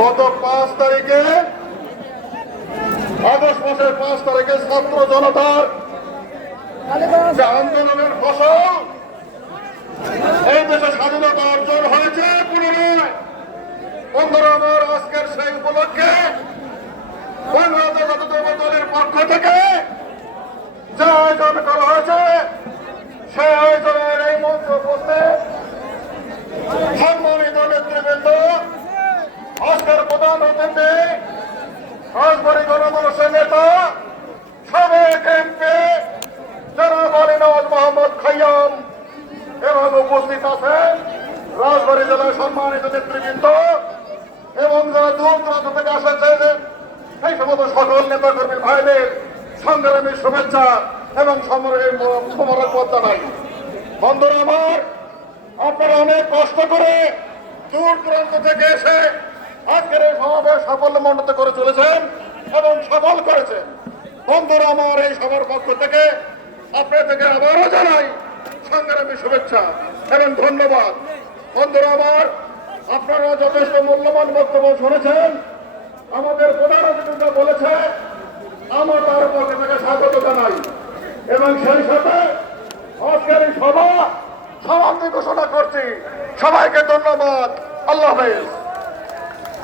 গত পাঁচ তারিখে, আগস্ট মাসের পাঁচ তারিখে ছাত্র জনতার আন্দোলনের ফসল, এই দেশে স্বাধীনতা অর্জন হয়েছে পুনরায়। আজকের সেই উপলক্ষে দলের পক্ষ থেকে যে আয়োজন করা হয়েছে, সেই আয়োজনের এই মঞ্চ উপস্থিত সম্মানিত নেতৃবৃন্দ আজকের প্রধান অতিথি রাজবাড়ী গণমানুষের নেতা, সাবেক এমপি জনাব আলী নওয়াজ মোহাম্মদ খাইয়াম। এবং উপস্থিত আছেন রাজবাড়ী জেলার সম্মানিত নেতৃবৃন্দ এবং যারা দূর দূরান্ত থেকে এসেছেন সেই সমস্ত সকল নেতা কর্মী ভাইদের সংগ্রামী শুভেচ্ছা এবং সমরকবাদ জানাই। বন্ধুরা আমার, আপনারা অনেক কষ্ট করে দূর দূরান্ত থেকে এসে আজকের এই সমাবেশ সাফল্য মণ্ডিত করে চলেছেন এবং সফল করেছেন। বন্ধুরা, আমার এই সবার পক্ষ থেকে আপনার থেকে আবারও জানাই সংগ্রামী শুভেচ্ছা এবং ধন্যবাদ। বন্ধুরা, আমার আপনারা যথেষ্ট মূল্যবান বক্তব্য শুনেছেন। আমাদের প্রধান অতিথিরা বলেছে, আমার তার পক্ষে থেকে স্বাগত জানাই। এবং সেই সাথে আজকের এই সভা সমাপ্তি ঘোষণা করছি। সবাইকে ধন্যবাদ। আল্লাহ হাফেজ।